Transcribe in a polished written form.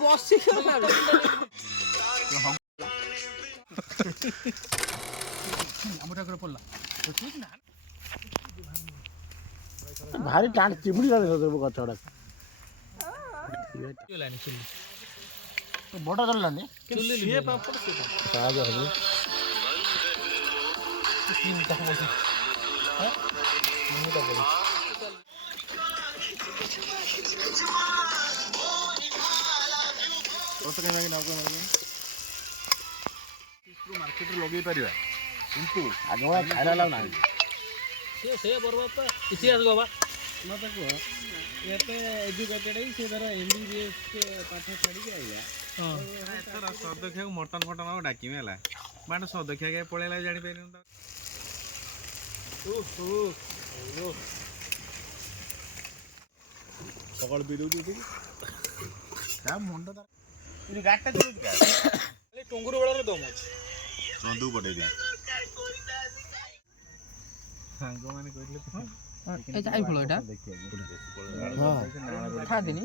ବସି ଭାରି ଟାଣ ଚିମୁଡ଼ି ଗଛ ଗୁଡା ବଡ ଚଲିଲାନି ସାହାଯ୍ୟ ହେବେ ମାର୍କେଟରେ ଲଗେଇ ପାରିବା କିନ୍ତୁ ଆଗ ଖାଇଲା ଲାଭ ନାହିଁ ସେ ବର୍ବାଦ ଇତିହାସ ବାବା ଏତେ ଏଜୁକେଟେଡ ସେ ଧର MBBS ପାଠ ଛାଡ଼ିକି ଆଇଲା ଏଥର ସଦକ୍ଷାକୁ ମଟନ ଫଟନ ଆଉ ଡାକିବି ହେଲା ବାଟ ସଦକ୍ଷା ପଳେଇଲା ଜାଣିପାରିନି ସକାଳୁ ପିଇ ଦେଉଛି ତା ମୁଣ୍ଡ ଗାଡ଼ିଟା ଚଲଉଛି ଟୁଙ୍ଗୁରୁ ବେଳର ଦମ ଅଛି ଚନ୍ଦୁ ପଟେଇ ଦିଆ ସାଙ୍ଗମାନେ କହିଥିଲେ ଏ ଯାଇ ଫଳ ଏଟା ଦେଖିବାକୁ ଖାଦିନି